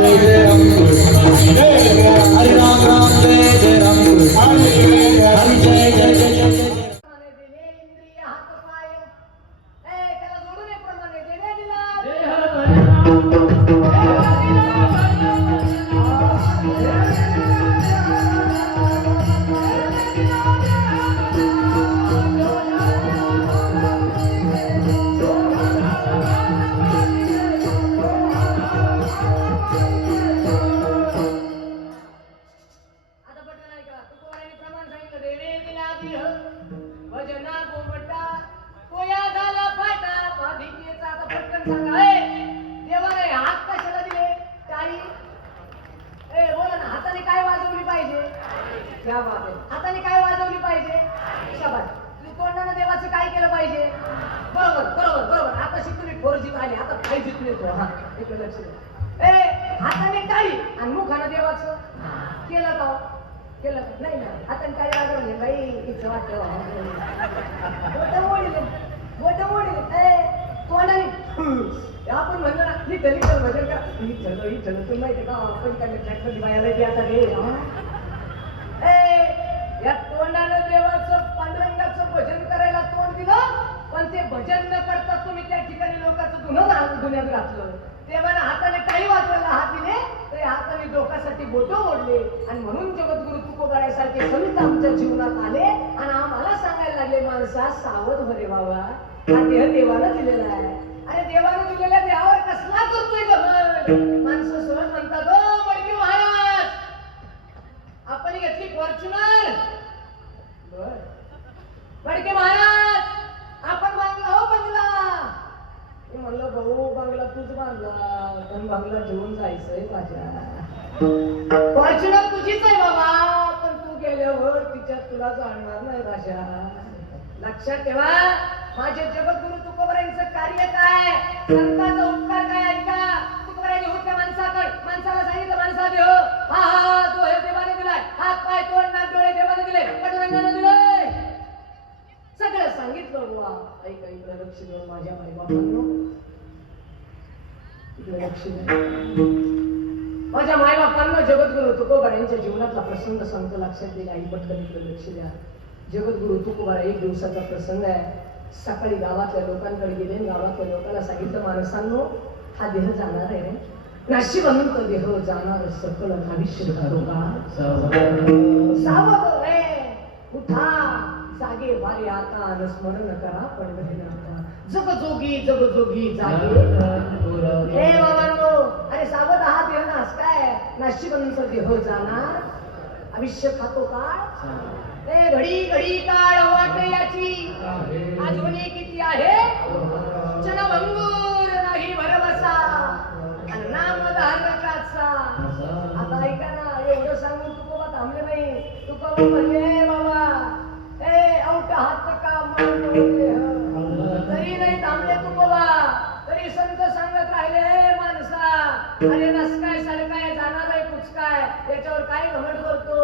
जय जय राम हरे राम राम जय जय राम हरे जय जय जय जय हाताने काय वाजवली पाहिजे? शाबास. तुम्ही तोंडाने देवाचं काय केलं पाहिजे? बरोबर बरोबर बरोबर. आता शिकून 4G आली, आता 5G येतो. हा, इकडे लक्ष द्या. हाताने काही आणि मुखाने देवाचं केलं का? केलं नाही ना. हाताने काय वाजवलं बाई? इथं वाटतं मोठं मोडील तोंडाने आपण म्हणलं ना ही दलित भजन का ही चल तुम्ही माहिती का आपण काय ट्रॅक्टर बायाला की आता या तोंडानं देवाचं पांडुरंगाचं भजन करायला तोंड दिलं, पण ते भजन न करता तुम्ही त्या ठिकाणी लोकांचं गुन्ह्यात घातलं. तेव्हा हाताने काही वाजवायला हात दिले तरी हाताने डोक्यासाठी बोटं ओढले आणि म्हणून जगद्गुरु तुकोबारायसारखे संत आमच्या जीवनात आले आणि आम्हाला सांगायला लागले, माणसा सावध भरे बाबा, हा देह देवानं दिलेला आहे आणि देवानं दिलेल्या देहावर कसला करतोय गमन? माणसं सहज म्हणतात, ओ मडके महाराज आपण घेतली फॉर्च्युनर. मडके महाराज आपण बांगला हो बंगला. मी म्हणलं भाऊ बंगला तूच बांधला पण बंगला घेऊन जायचंय माझ्या. फॉर्च्युनर तुझीच आहे बाबा, पण तू गेल्यावर तिच्यात तुला जाणणार नाही राजा. लक्षात ठेवा, माझे जगद्गुरु तुकोबारायांचं कार्य काय, संतांचा उपकार काय ऐका. तुकोबारायांनी होत्या माणसाला सांगितलं, माणसा देव हा हा तो हे देवाने दिलाय, हात पाय तोंड नाक डोळे देवाने दिले, पांडुरंगाने दिले, सगळं सांगितलं. बुवा ऐका, इकडे लक्ष देऊन माझ्या आई बाबांनो, इकडे लक्ष द्या. माझ्या मायबापांना जगद्गुरु तुकोबारायांच्या जीवनातला प्रसंग सांगतो, लक्षात दिला. आई पटकन इकडे लक्ष द्या. जगद्गुरु तुकोबारा एक दिवसाचा प्रसंग आहे. सकाळी गावातल्या लोकांकडे गेले, गावातल्या लोकांना सांगितलं, माणसांनो हा देह जाणार आहे, नाशिवंत देह जाणार, सकल आयुष्य घारोगा सावध रे उठा, जागे वारे आता, स्मरण करा पंढरीनाथा, जगजोगी जागे. हे बाबांनो, अरे सावध हा देह नास काय, नाशिवंत देह जाणार, आयुष्य खातो काळ. घडी घडी काळ वाट याची, आजवणी किती आहे, क्षणभंगूर नाही भरवसा, नामधारकाचा. आता ऐका ना, एवढं सांगून तुकोबा थांबले नाही. तुकोबा म्हणले, बाबा औटा हात का तरी नाही थांबले तुकोबा, तरी संत सांगत राहिले, माणसा अरे नसकाय सडकाय जाणार आहे कुचकाय, याच्यावर काय घमंड करतो?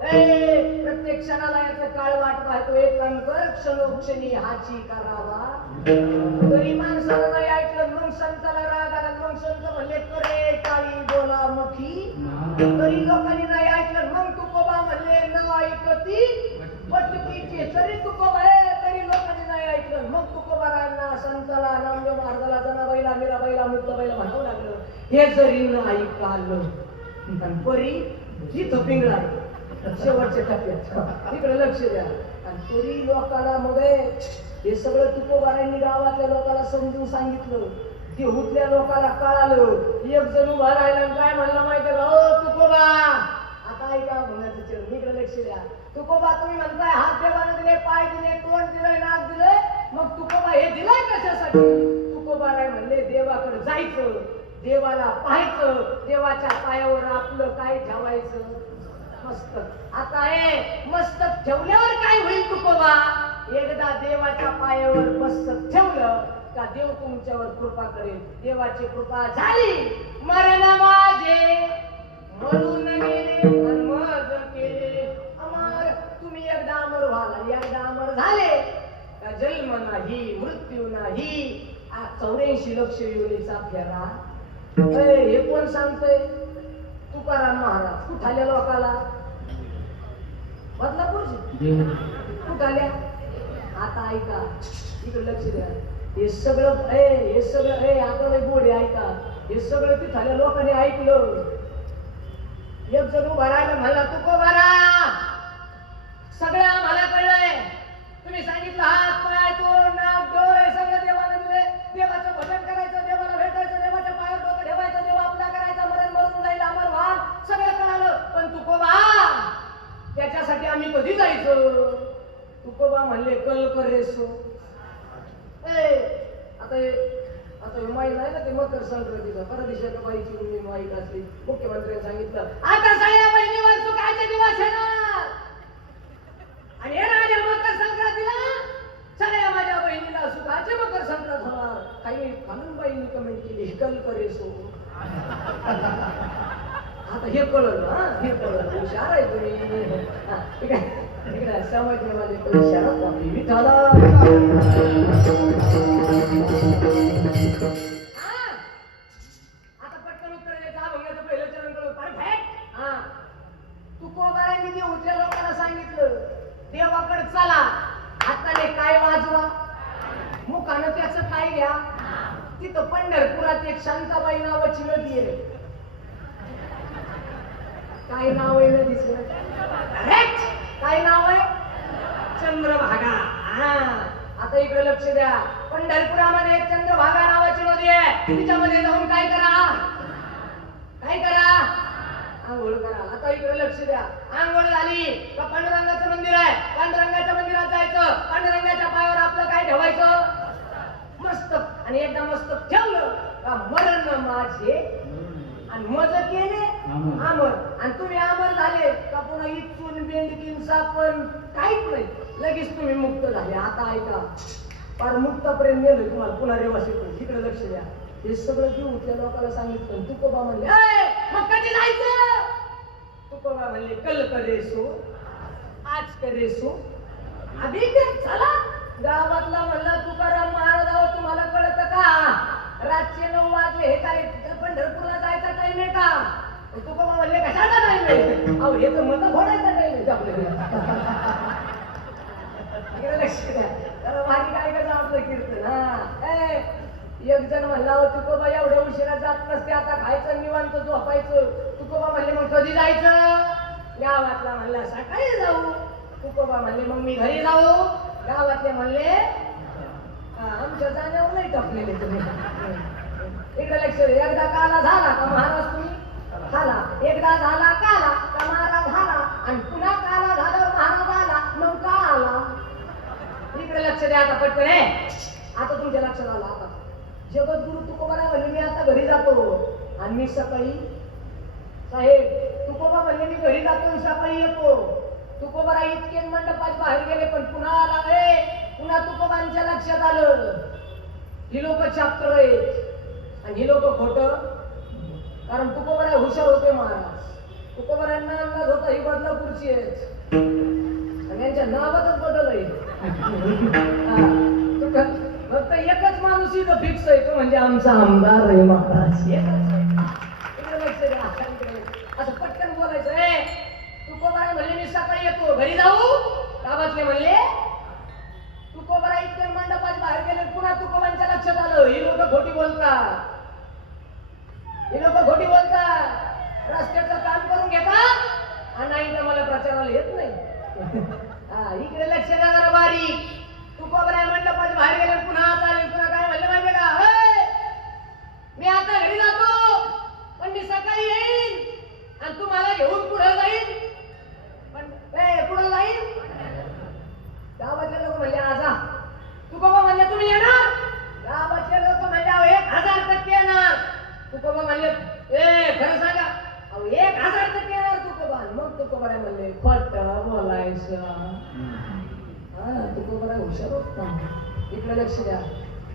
प्रत्येक क्षणाला याचं काळ वाट पाहतो, एक काम कर, क्षणोक्षणी हाची करावा. तरी माणसाला नाही ऐकलं, मग संताला राग आला. मग संत म्हणले, करे काळी बोला मुखी. तरी लोकांनी नाही ऐकलं. मग तुकोबा म्हणले, न ऐकती पटकीचे. तरी तुकोबा तरी लोकांनी नाही ऐकलं. मग तुकोबारांना, संताला, नामदेव महाराजाला, जनाबाईला, मीराबाईला, मुक्ताबाईला म्हणावं लागलं, हे जरी न ऐकालं. परी ही पिंगळा शेवटच्या टप्प्यात, इकडे लक्ष द्या. आणि तरी लोकांना मग हे सगळं तुकोबारांनी गावातल्या लोकांना समजून सांगितलं. देहूतल्या लोकांना कळालं. एक जण उभा राहिला, काय म्हणलं माहिती का, ओ तुकोबा, आता ऐका म्हणायचं चिर, इकडे लक्ष द्या. तुकोबा तुम्ही म्हणताय हात देवाने दिले, पाय दिले, तोंड दिलंय, नाक दिलंय, मग तुकोबा हे दिलंय कशासाठी? तुकोबाराय म्हणले, देवाकडे जायचं, देवाला पाहायचं, देवाच्या पायावर आपलं काय ठेवायचं, मस्तक. आता मस्तक ठेवल्यावर काय होईल तुकोबा? एकदा देवाच्या पायावर मस्तक ठेवलं का देव तुमच्यावर कृपा करेल. देवाची कृपा झाली, मरण माझे मरून गेले, मग केले अमर. तुम्ही एकदा अमर व्हाल, एकदा अमर झाले का जन्म नाही, मृत्यू नाही. 84 लक्ष योनीचा फेरा हे कोण सांगतोय? तुकाराम महाराज. कुठाल्या लोकाला? बदलापूरची. कुठाल्या? आता ऐका, इकडे लक्ष द्या. हे सगळं आता बोडे ऐका, हे सगळं तिथाल्या लोकांनी ऐकलं. एक जण उभा राहिला, म्हणला तुकोबारा, सगळं आम्हाला कळलंय. तुम्ही सांगितलं हात पाय तोंड नाक डोळे सगळं देवाला दिले. देवाचं भजन करायचं, देवाला भेटायचं, देवाच्या पायावर डोकं ठेवायचं, देव आपला करायचा, मरून जाईल अमर व्हाल, सगळं कळालं. पण तुकोबा, त्याच्यासाठी आम्ही कधी जायचं? तुकोबा म्हणले कल करेसो. आता माहीत नाही ना ते मकर संक्रांतीचा परदेशाच्या बाईची मुली माहीत असली. मुख्यमंत्र्यांनी सांगितलं आता सगळ्या बहिणीवर सुखाचे दिवस येणार आणि येणाऱ्या मकर संक्रांतीला सगळ्या माझ्या बहिणीला सुखाचे मकर संक्रांत होणार. काही खानूनबाईंनी कमेंट केली कल करेसो. आता हे कळलं ना, हे कळलं. हुशार आहे तुम्ही. ठीक आहे, इकडे समजण्यावाले हुशारात आपली विठाला. आता पटकन उत्तर द्यायचं. अभंगाचं पहिलं चरण करू. परफेक्ट. हा, तुकोबारांनी ते उठल्या लोकांना सांगितलं देवाकडे चला, हाताने काय वाजवा, मुखानं त्याचं काय घ्या. तिथं पंढरपुरात एक शांताबाई नावाची नदी आहे. काय नाव आहे नदीचं? काय नाव आहे? चंद्रभागा. हा, आता इकडे लक्ष द्या. पंढरपुरामध्ये एक चंद्रभागा नावाची नदी आहे. तिच्यामध्ये जाऊन काय करा? काय करा? आंघोळ करा. आता इकडे लक्ष द्या. आंघोळ झाली का पांडुरंगाचं मंदिर आहे, पांडुरंगाच्या मंदिरात जायचं. पांडुरंगाच्या पायावर आपलं काय ठेवायचं? मस्तक. आणि एकदा मस्तक ठेवलं का मरण माझे आणि मज केले अमर. आणि तुम्ही अमर झाले का पुन्हा इथून बेंडकीन सापण काहीच नाही, लगेच तुम्ही मुक्त झाले. आता ऐका, फार मुक्तापर्यंत गेलो तुम्हाला पुन्हा रेवाशी. इकडे लक्ष द्या. हे सगळं घेऊन त्या लोकांना सांगितलं. तुकोबा म्हणले मग कधी जायचं? तुकोबा म्हणले कल करेसो, आज करेसो, आधी चला. गावातला म्हणला तुकाराम महाराज, तुम्हाला कळत का? रातचे 9 वाजले, हे काय पंढरपूरला जायचा टाइम आहे का? तुकोबा म्हणले कशाचा टाइम आहे? अहो हे तर मत फोडायचा टाइम आहे आपल्याला. लक्ष द्या, जरा भारी काय कसं आपलं कीर्तन. हा, एक जण म्हणला तुकोबा एवढ्या उशिरा जात नसते, आता खायचं निवांत झोपायचं. तुकोबा म्हणले मग कधी जायचं? गावातला म्हणला सकाळी जाऊ. तुकोबा म्हणले मग मी घरी जाऊ. गावातले म्हणले आमच्या जाण्यावर नाही टपलेले तुम्ही. इकडे लक्ष द्या. एकदा काला झाला का महाराज तुम्ही झाला, एकदा झाला काला का महाराज झाला, आणि पुन्हा काला झाल्यावर महाराज आला, मग का आला? इकडे लक्ष द्या. आता पटकन आता तुमच्या लक्षात आला. आता जगद्गुरु तुकोबा म्हणले मी आता घरी जातो. आणि मी सकाळी साहेब तुकोबा म्हणले मी घरी जातो, सकाळी येतो. तुकोबा इतके मंडपात बाहेर गेले, पण पुन्हा आला. पुन्हा तुकोबांच्या लक्षात आलं ही लोक चाप्टर आहेत आणि ही लोक खोटं. कारण तुकोबा हुशार होते महाराज. तुकोबांना अंदाज होता ही बदलापूरची आहेत आणि यांच्या नावातच बदल आहे. फक्त एकच माणूस इथं फिक्स आहे, तो म्हणजे आमचा आमदार आहे महाराज. लक्ष द्या. असं पटकन बोलायचं. तुकोबा म्हणले मी सकाळी येतो, घरी जाऊ. गावातले म्हणले तुकोबा इतके मंडपात बाहेर गेले, पुन्हा तुकोबांच्या लक्षात आलं ही लोक खोटी बोलतात, ही लोक खोटी बोलतात. रस्त्याचं काम करून घेतात आणि नाही तर मला प्रचाराला येत नाही. इकडे लक्ष द्या जरा बारीक. तुकोबा मंडपात बाहेर गेले, पुन्हा आले. पुन्हा काय म्हणले माहितीये का? मी आता घरी जातो, पण मी सकाळी येईन आणि तुम्हाला घेऊन पुढे जाईल. पण पुढे जाईल. गावातले लोक म्हणले आजा. तुकोबा म्हणले तुम्ही येणार? गावातले लोक म्हणले 1000% येणार. तुकोबा म्हणले खरं सांगा. 1000% येणार तुकोबा. मग तुकोबा म्हणले खोट बोलायचं. तुकोबा हुशार होता. इकडे लक्ष द्या.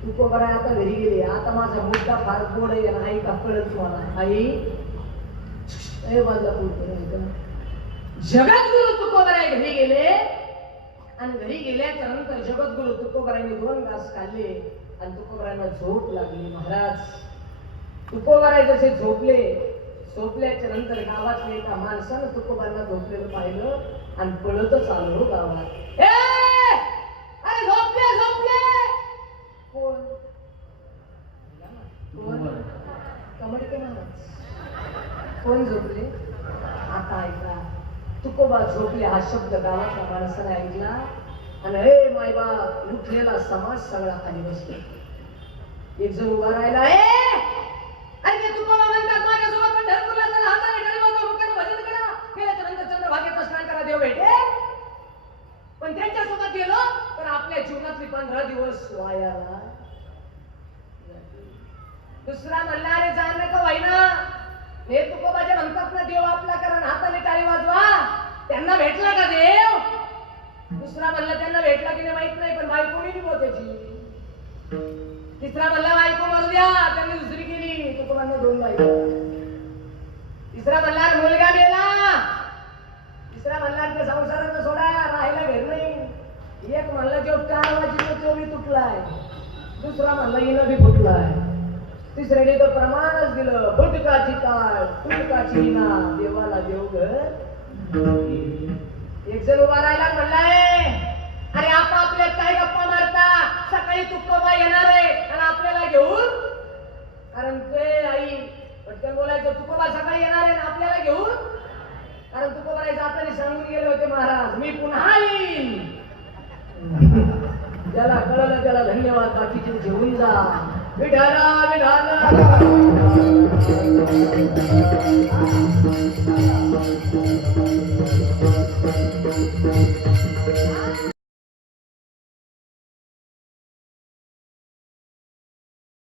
तुकोबा आता घरी गेले. आता माझा मुद्दा फार गोड आहे. आई का कळत तुम्हाला? आई जगद्गुरु तुकोबा घरी गेले आणि घरी गेल्याच्या नंतर जगद्गुरु तुकोबारांनी 2 घास खाल्ले आणि तुकोबारांना झोप लागली. महाराज तुकोबाराय जसे झोपल्याच्या नंतर गावातल्या एका माणसानं तुकोबांना झोपलेलं पाहिलं आणि पळतच आलो गावात. अरे झोपले कोण कमडके महाराज कोण झोपले? आता ऐका, तुकोबा झोपले हा शब्द गावातल्या माणसाने ऐकला आणि हे मायबा उठलेला समाज सगळा खाली बसला. एक जण उभा राहिला, अरे ते तुकोबा म्हणतात माझ्यासोबत पंढरपूरला चला, हाताने टाळी वाजवा, मुखाने भजन करा, गेल्याच्या नंतर चंद्रभागेचं स्नान करा, देव भेटे. पण त्यांच्यासोबत गेलो तर आपल्या जीवनातली 15 दिवस वायाला. दुसरा म्हणला, अरे जाण का वाईना, हे तुकोबाजे म्हणतात ना देव आपला करा, हाताने टाळी वाजवा, त्यांना भेटला का देव? दुसरा म्हणला त्यांना भेटला की नाही माहित नाही, पण बायको नाही दिली त्याची. तिसरा म्हणला बायको मरू द्या, त्यांनी दुसरी केली, तुकोबांना 2 बायको. तिसरा म्हणला मुलगा गेला. तिसरा म्हणला त्या संसाराचं सोडा, राहायला घर नाही. एक म्हणला जो कारवाची तो बी तुटलाय, दुसरा म्हणला हिनं बी फुटलाय, तिसऱ्याने तर प्रमाणच दिलं, फुटकाची काळ फुटकाची हिना, देवाला देव घर. एक जण उभा राहिला म्हणलाय, अरे आपापले काय गप्पा मारता, सकाळी तुकोबा येणार आहे आणि आपल्याला घेऊन. कारण ते आई पटकन बोलायचं, तुकोबा सकाळी येणार आहे आणि आपल्याला घेऊन. कारण तुकोबा जाताना सांगून गेले होते महाराज, मी पुन्हा येईन. ज्याला कळलं त्याला धन्यवाद, बाकीचे घेऊन जा. विठाला विठाला